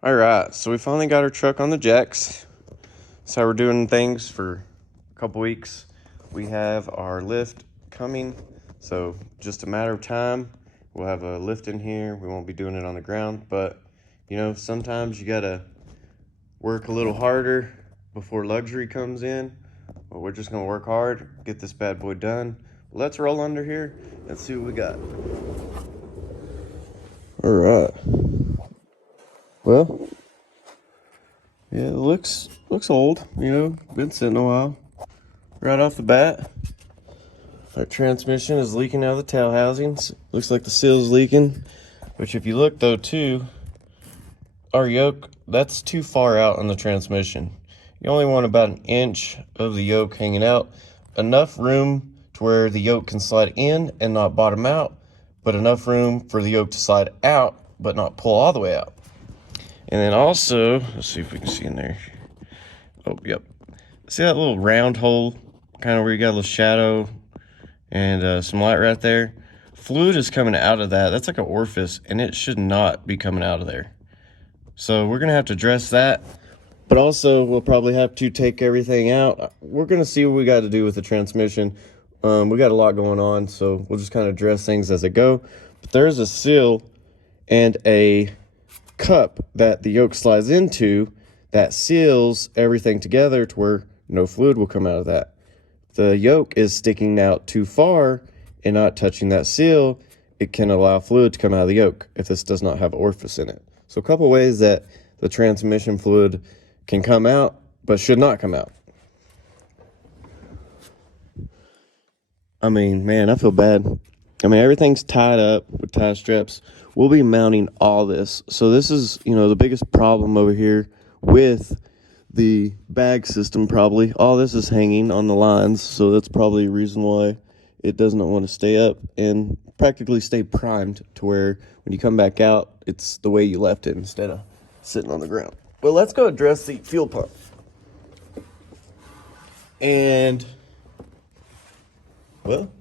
All right, so we finally got our truck on the jacks. That's how we're doing things for a couple weeks. We have our lift coming, so just a matter of time. We'll have a lift in here. We won't be doing it on the ground, but sometimes you gotta work a little harder before luxury comes in. But we're just gonna work hard, get this bad boy done. Let's roll under here and see what we got. All right. Well, yeah, it looks old. Been sitting a while. Right off the bat, our transmission is leaking out of the tail housings. Looks like the seal's leaking. Which, if you look though, too, our yoke, that's too far out on the transmission. You only want about an inch of the yoke hanging out. Enough room to where the yoke can slide in and not bottom out, but enough room for the yoke to slide out, but not pull all the way out. And then also, let's see if we can see in there. Oh, yep. See that little round hole, kind of where you got a little shadow and some light right there? Fluid is coming out of that. That's like an orifice, and it should not be coming out of there. So we're gonna have to address that, but also we'll probably have to take everything out. We're gonna see what we got to do with the transmission. We got a lot going on, so we'll just kind of address things as it go. But there's a seal and a cup that the yoke slides into that seals everything together to where no fluid will come out of that. The yoke is sticking out too far and not touching that seal, it can allow fluid to come out of the yoke if this does not have orifice in it. So a couple ways that the transmission fluid can come out but should not come out. I mean, man, I feel bad. Everything's tied up with tie straps. We'll be mounting all this. So this is, the biggest problem over here with the bag system probably. All this is hanging on the lines, so that's probably a reason why it does not want to stay up and practically stay primed to where when you come back out, it's the way you left it instead of sitting on the ground. But let's go address the fuel pump. And, well,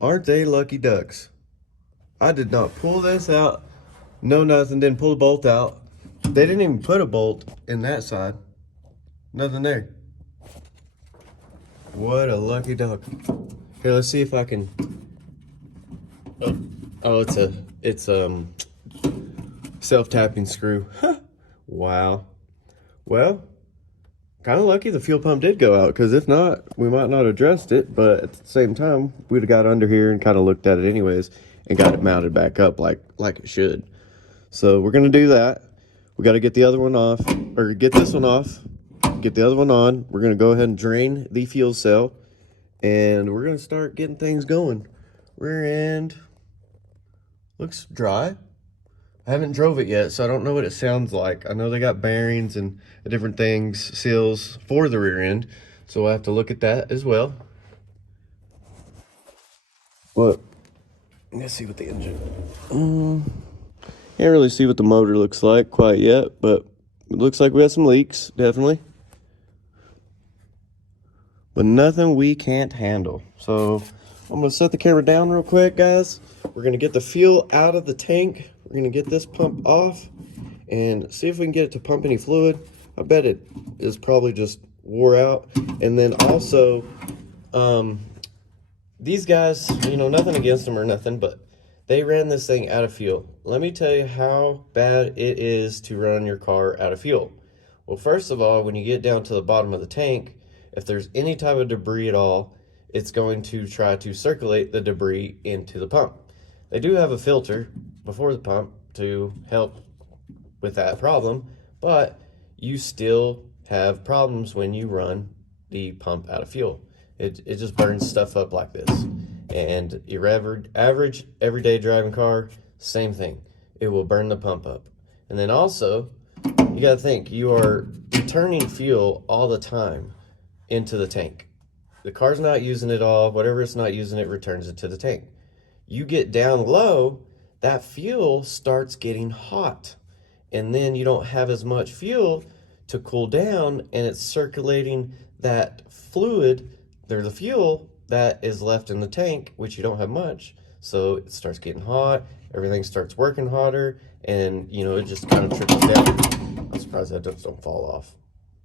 aren't they lucky ducks? I did not pull this out. No, nothing. Didn't pull the bolt out. They didn't even put a bolt in that side. Nothing there. What a lucky duck. Here, let's see if I can. Oh, it's self-tapping screw. Wow. Well, kind of lucky the fuel pump did go out, because if not, we might not have addressed it, but at the same time, we'd have got under here and kind of looked at it anyways and got it mounted back up like it should. So we're going to do that. We got to get the other one off, or get this one off, get the other one on. We're going to go ahead and drain the fuel cell, and we're going to start getting things going. Rear end looks dry. I haven't drove it yet, so I don't know what it sounds like. I know they got bearings and different things, seals for the rear end, so we'll have to look at that as well. But let's see what the engine. Can't really see what the motor looks like quite yet, but it looks like we got some leaks, definitely. But nothing we can't handle. So I'm gonna set the camera down real quick, guys. We're gonna get the fuel out of the tank. We're gonna get this pump off and see if we can get it to pump any fluid. I bet it is probably just wore out. And then also, these guys, nothing against them or nothing, but they ran this thing out of fuel. Let me tell you how bad it is to run your car out of fuel. Well, first of all, when you get down to the bottom of the tank, if there's any type of debris at all, it's going to try to circulate the debris into the pump. They do have a filter before the pump to help with that problem, but you still have problems when you run the pump out of fuel. It just burns stuff up like this. And your average everyday driving car, same thing. It will burn the pump up. And then also, you gotta think, you are returning fuel all the time into the tank. The car's not using it all, whatever it's not using, it returns it to the tank. You get down low, that fuel starts getting hot. And then you don't have as much fuel to cool down, and it's circulating that fluid, the fuel that is left in the tank, which you don't have much. So it starts getting hot, everything starts working hotter, and you know, it just kind of trickles down. I'm surprised that ducks don't fall off,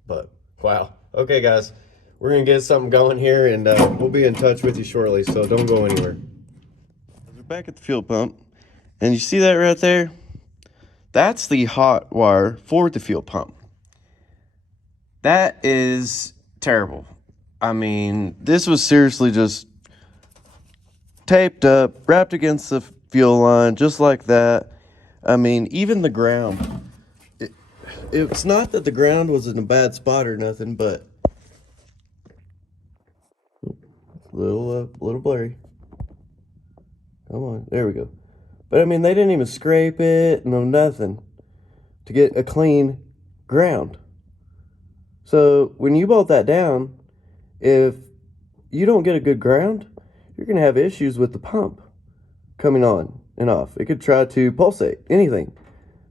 but wow. Okay, guys, we're gonna get something going here, and we'll be in touch with you shortly, so don't go anywhere. We're back at the fuel pump, and you see that right there? That's the hot wire for the fuel pump. That is terrible. I mean, this was seriously just taped up, wrapped against the fuel line, just like that. I mean, even the ground. It's not that the ground was in a bad spot or nothing, but little blurry. Come on, there we go. But I mean, they didn't even scrape it, no nothing, to get a clean ground. So when you bolt that down, if you don't get a good ground, you're gonna have issues with the pump coming on and off. It could try to pulsate, anything.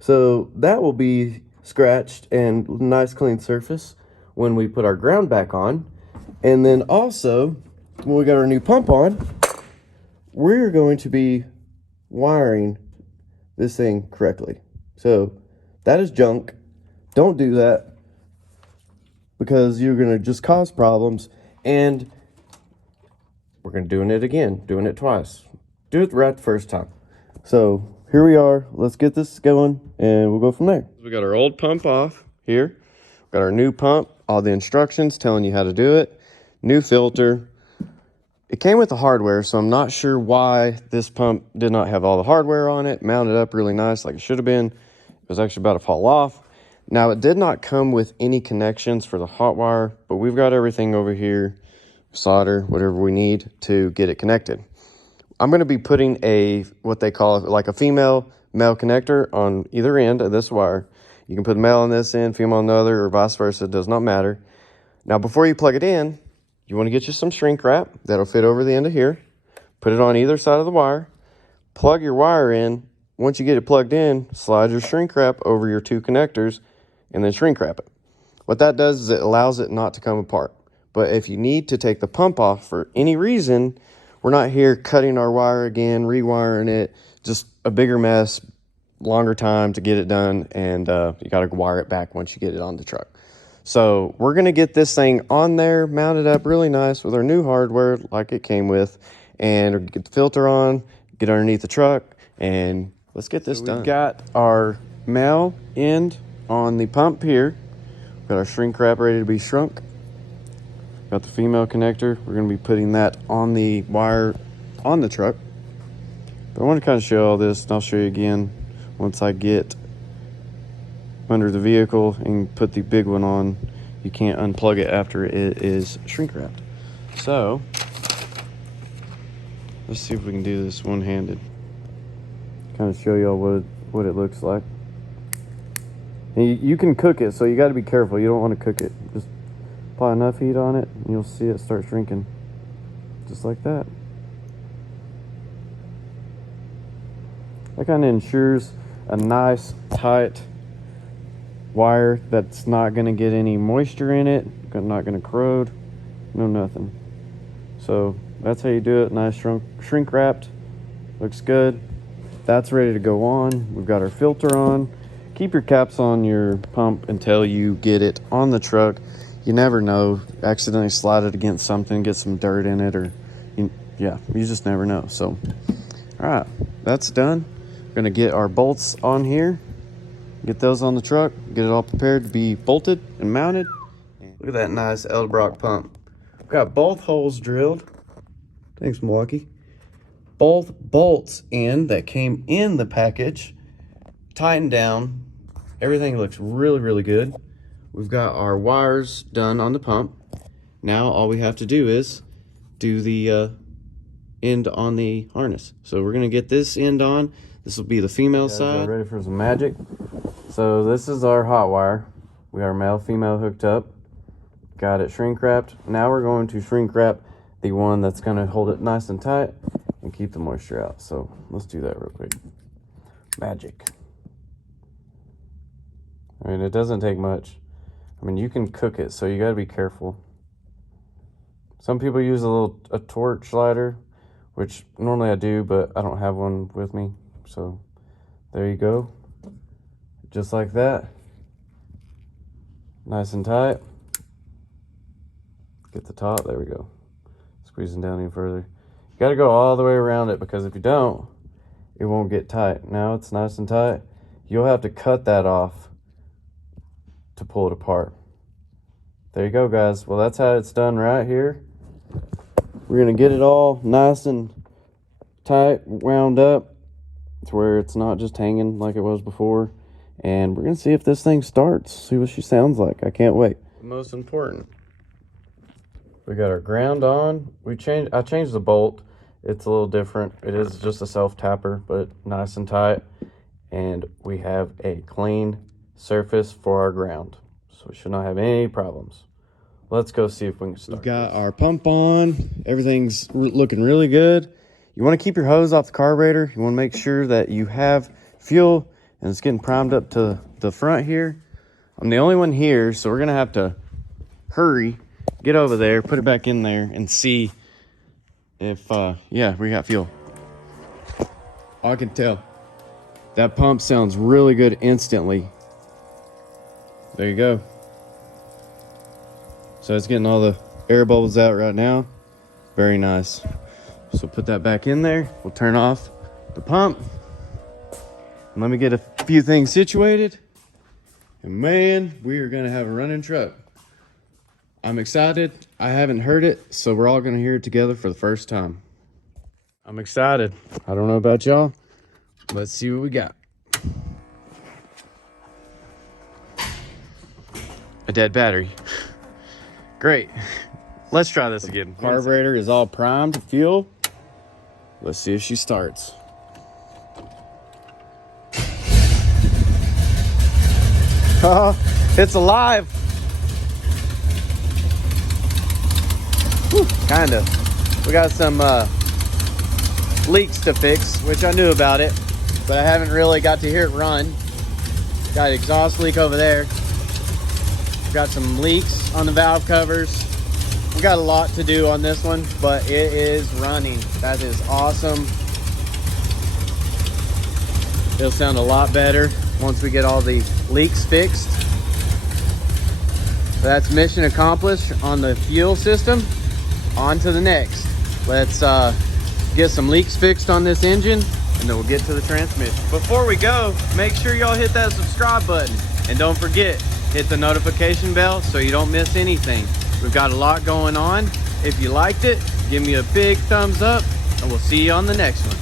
So that will be scratched and nice clean surface when we put our ground back on. And then also, when we got our new pump on, we're going to be wiring this thing correctly. So that is junk. Don't do that, because you're going to just cause problems. And we're going to doing it again, doing it twice. Do it right the first time. So here we are. Let's get this going, and we'll go from there. We got our old pump off here. We got our new pump, all the instructions telling you how to do it. New filter. It came with the hardware, so I'm not sure why this pump did not have all the hardware on it. Mounted up really nice like it should have been. It was actually about to fall off. Now, it did not come with any connections for the hot wire, but we've got everything over here, solder, whatever we need to get it connected. I'm going to be putting what they call like a female male connector on either end of this wire. You can put male on this end, female on the other, or vice versa. It does not matter. Now, before you plug it in, you want to get you some shrink wrap that'll fit over the end of here. Put it on either side of the wire. Plug your wire in. Once you get it plugged in, slide your shrink wrap over your two connectors and then shrink wrap it. What that does is it allows it not to come apart. But if you need to take the pump off for any reason, we're not here cutting our wire again, rewiring it, just a bigger mess, longer time to get it done, and you got to wire it back once you get it on the truck. So we're going to get this thing on there, mounted up really nice with our new hardware like it came with, and get the filter on, get underneath the truck, and let's get this done. We've got our male end on the pump here. Got our shrink wrap ready to be shrunk. Got the female connector. We're going to be putting that on the wire on the truck. But I want to kind of show all this, and I'll show you again once I get under the vehicle and put the big one on. You can't unplug it after it is shrink wrapped. So let's see if we can do this one-handed. Kind of show y'all what it looks like. And you can cook it, so you got to be careful. You don't want to cook it. Just apply enough heat on it, and you'll see it start shrinking, just like that. That kind of ensures a nice, tight wire that's not going to get any moisture in it, not going to corrode, no nothing. So that's how you do it. Nice shrink wrapped. Looks good. That's ready to go on. We've got our filter on. Keep your caps on your pump until you get it on the truck. You never know. Accidentally slide it against something, get some dirt in it, or you just never know. So, all right, that's done. We're gonna get our bolts on here, get those on the truck, get it all prepared to be bolted and mounted. Look at that nice Edelbrock pump. We've got both holes drilled. Thanks, Milwaukee. Both bolts in that came in the package, tightened down. Everything looks really, really good. We've got our wires done on the pump. Now all we have to do is do the end on the harness. So we're gonna get this end on. This will be the female side. Ready for some magic? So this is our hot wire. We are male, female hooked up. Got it shrink wrapped. Now we're going to shrink wrap the one that's gonna hold it nice and tight and keep the moisture out. So let's do that real quick. Magic. I mean, it doesn't take much. I mean, you can cook it, so you got to be careful. Some people use a torch lighter, which normally I do, but I don't have one with me. So there you go. just like that. Nice and tight. Get the top, there we go. Squeezing down even further. You gotta go all the way around it, because if you don't, it won't get tight. Now it's nice and tight. You'll have to cut that off to pull it apart. There you go, guys. Well, that's how it's done right here. We're gonna get it all nice and tight, wound up to where it's not just hanging like it was before. And we're gonna see if this thing starts, see what she sounds like. I can't wait. Most important, we got our ground on. I changed the bolt. It's a little different. It is just a self tapper, but nice and tight. And we have a clean surface for our ground, so we should not have any problems. Let's go see if we can start. We've got our pump on. Everything's looking really good. You want to keep your hose off the carburetor. You want to make sure that you have fuel and it's getting primed up to the front here. I'm the only one here, so we're gonna have to hurry, get over there, put it back in there, and see if yeah, we got fuel. I can tell that pump sounds really good instantly. There you go. So it's getting all the air bubbles out right now. Very nice. So put that back in there. We'll turn off the pump. And let me get a few things situated. And man, we are gonna have a running truck. I'm excited. I haven't heard it, so we're all gonna hear it together for the first time. I'm excited. I don't know about y'all. Let's see what we got. A dead battery. Great. Let's try this again. Carburetor is all primed to fuel. Let's see if she starts. It's alive. Whew, kind of. We got some leaks to fix, which I knew about it, but I haven't really got to hear it run. Got an exhaust leak over there. Got some leaks on the valve covers. We got a lot to do on this one, but it is running. That is awesome. It'll sound a lot better once we get all the leaks fixed. That's mission accomplished on the fuel system. On to the next. Let's get some leaks fixed on this engine, and then we'll get to the transmission. Before we go, make sure y'all hit that subscribe button, and don't forget, hit the notification bell so you don't miss anything. We've got a lot going on. If you liked it, give me a big thumbs up, and we'll see you on the next one.